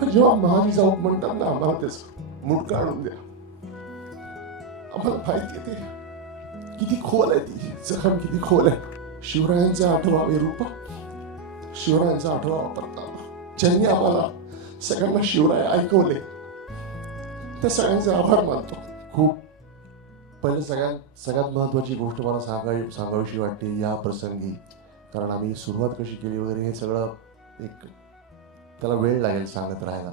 पण जेव्हा महाजी जाऊ म्हणतात ना, आम्हाला त्याचं मुडका आणून द्या, आम्हाला माहिती आहे ते किती खोल आहे, ती जखम किती खोल आहे. शिवरायांचा 8वा रूप, शिवरायांचा 8वा परतावा, ज्यांनी आम्हाला सगळ्यांना शिवराय ऐकवले, त्या सगळ्यांचे आभार मानतो. खूप पहिले सगळ्यात महत्वाची गोष्ट मला सांगावीशी वाटते या प्रसंगी, कारण आम्ही सुरुवात कशी केली वगैरे हे सगळं एक त्याला वेळ लागेल सांगत राहायला.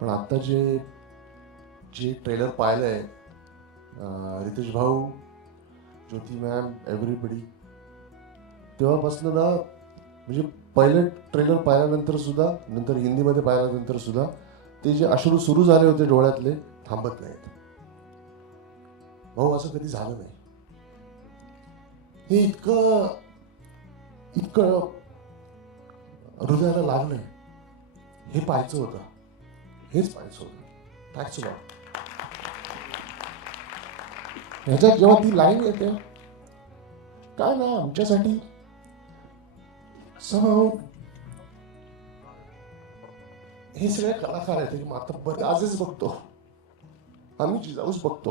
पण आता जे ट्रेलर पाहिलंय, रितेश भाऊ, ज्योती मॅम, एव्हरीबडी, तेव्हापासून ना, म्हणजे पहिलं ट्रेलर पाहिल्यानंतर सुद्धा, नंतर हिंदीमध्ये पाहिल्यानंतर सुद्धा ते जे अश्रू सुरू झाले होते डोळ्यातले, थांबत नाहीत. भाऊ, असं कधी झालं नाही. हे इतकं हृदयाला लागलंय. हे पाहायचं होतं, हेच पाहायचं होतं. Thanks lot. ह्याच्यात जेव्हा ती लाईन येते, काय ना, आमच्यासाठी समहाऊ हे सगळे कलाकार आहेत. आता बरं आजच बघतो आम्ही, जिजाऊच बघतो,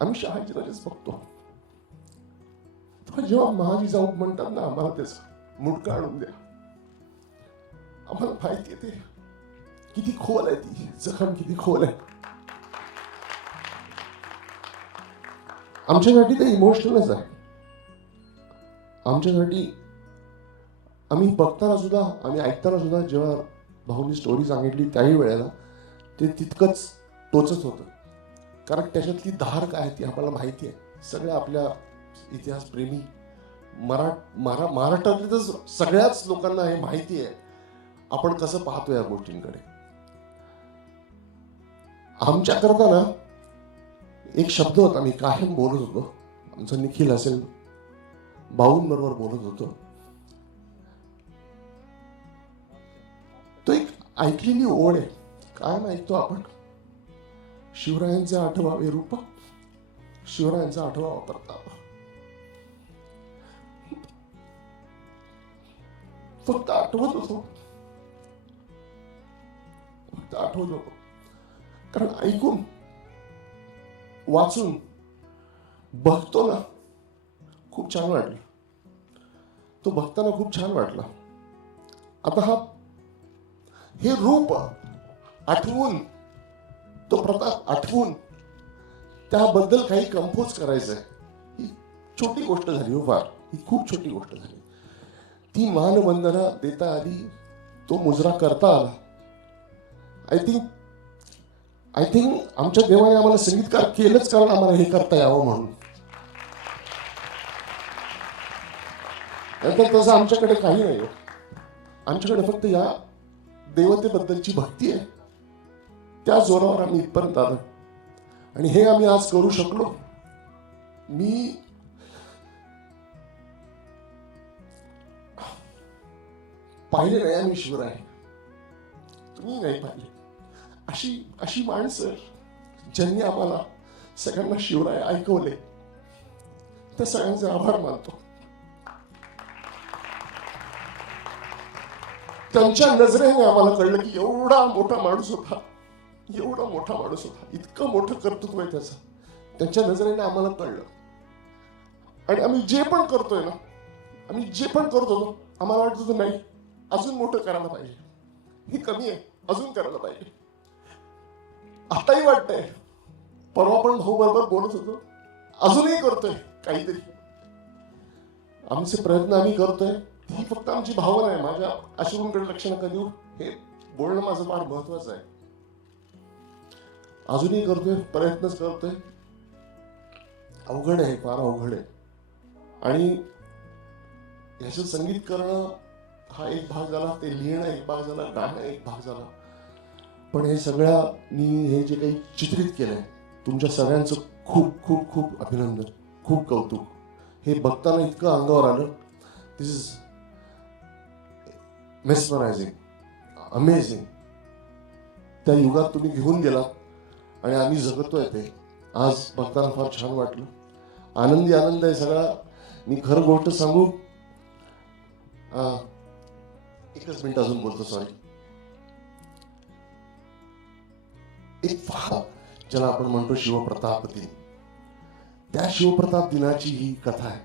आम्ही शहाजीराजेच बघतो. जेव्हा महाजी जाऊ म्हणतात ना, आम्हाला त्याचं मुडका आणून द्या, आम्हाला माहिती आहे ते किती खोल आहे, ती जखम किती खोल आहे. आमच्यासाठी ते इमोशनलच आहे. आमच्यासाठी आम्ही बघताना सुद्धा, आम्ही ऐकताना सुद्धा, जेव्हा भाऊनी स्टोरी सांगितली त्याही वेळेला ते तितकंच टोचत होतं, कारण त्याच्यातली धार काय ती आम्हाला माहिती आहे. सगळ्या आपल्या इतिहास प्रेमी महाराष्ट्रातल्या सगळ्याच लोकांना हे माहिती आहे, आपण कसं पाहतो या गोष्टींकडे. आमच्या करता ना एक शब्द होता, मी कायम बोलत होतो, आमचा निखिल असेल, भाऊंबरोबर बोलत होतो, तो एक ऐकलेली ओढ आहे. काय ऐकतो आपण, शिवरायांचे 8वे रूप, शिवरायांचा 8वा परतावा. फक्त आठवत होतो, फक्त आठवत होतो, कारण ऐकून, वाचून, बघतो ना, खूप छान वाटलं. तो बघताना खूप छान वाटला. आता हे रूप आठवून, तो प्रताप आठवून, त्याबद्दल काही कंपोज करायचंय, ही छोटी गोष्ट झाली हो, फार ही खूप छोटी गोष्ट झाली. ती मानवंदना देता आली, तो मुजरा करता आला. आय थिंक आमच्या देवाने आम्हाला संगीतकार केलंच, कारण आम्हाला हे करता यावं म्हणून. नंतर तसं आमच्याकडे काही नाही. आमच्याकडे फक्त या देवतेबद्दलची भक्ती आहे, त्या जोरावर आम्ही इथपर्यंत आलो, आणि हे आम्ही आज करू शकलो. मी पाहिले नाही आम्ही शिवराय, तुम्ही नाही पाहिले, अशी माणसं ज्यांनी आम्हाला सगळ्यांना शिवराय ऐकवले, त्या सगळ्यांचे आभार मानतो. त्यांच्या नजरेने आम्हाला कळलं की एवढा मोठा माणूस होता, एवढा मोठा माणूस होता, इतकं मोठं कर्तृत्व आहे त्याचं. त्यांच्या नजरेने आम्हाला कळलं, आणि आम्ही जे पण करतोय ना, आम्ही जे पण करतो ना, आम्हाला वाटत होतं नाही, अजून मोठं करायला पाहिजे, हे कमी आहे, अजून करायला पाहिजे. आताही वाटतंय, परवा पण भाऊ बरोबर बोलत होतो, अजूनही करतोय काहीतरी, आमचे प्रयत्न आम्ही करतोय. ही फक्त आमची भावना आहे, माझ्या अश्रूंकडे लक्ष नका देऊ, हे बोलणं माझं फार महत्वाचं आहे. अजूनही करतोय, प्रयत्नच करतोय. अवघड आहे, फार अवघड आहे, आणि याचं संगीत करणं हा एक भाग झाला, ते लिहिणं एक भाग झाला, गाणं एक भाग झाला. पण हे सगळ्यांनी हे जे काही चित्रित केलंय, तुमच्या सगळ्यांचं खूप खूप खूप अभिनंदन, खूप कौतुक. हे बघताना इतकं अंगावर आलं. दिस इज मेस्मरायझिंग, अमेझिंग. त्या युगात तुम्ही घेऊन गेलात आणि आम्ही जगतोय ते. आज बघताना फार छान वाटलं, आनंदी आनंद आहे सगळा. मी खरं गोष्ट सांगू, एकच मिनिट अजून बोलतो, सॉरी. एक फार ज्याला आपण म्हणतो शिवप्रताप दिन, त्या शिवप्रताप दिनाची ही कथा आहे.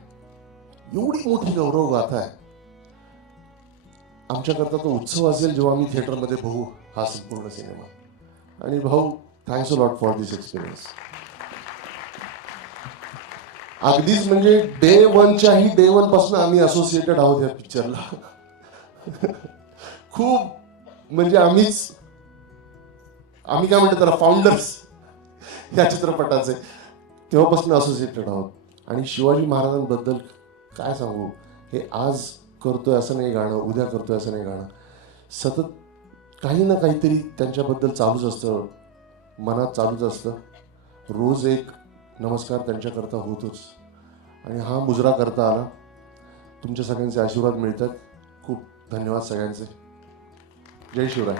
एवढी मोठी गौरव गाथा आहे. आमच्याकरता तो उत्सव असेल जेव्हा आम्ही थिएटरमध्ये बघू हा संपूर्ण सिनेमा. आणि भाऊ, thanks a lot for this experience. अगदीच म्हणजे डे वनच्याही डे वन पासून आम्ही असोसिएटेड आहोत या पिक्चरला. खूप म्हणजे आम्ही काय म्हणतो त्याला, फाउंडर्स या चित्रपटाचे तेव्हापासून असोसिएटेड आहोत. आणि शिवाजी महाराजांबद्दल काय सांगू, हे आज करतोय असं नाही गाणं, उद्या करतोय असं नाही गाणं, सतत काही ना काहीतरी त्यांच्याबद्दल चालूच असतं, मनात चालूच असतं. रोज एक नमस्कार त्यांच्याकरता होतोच. आणि हा मुजरा करता आला. तुमच्या सगळ्यांचे आशीर्वाद मिळतात. खूप धन्यवाद सगळ्यांचे. जय शिवराय.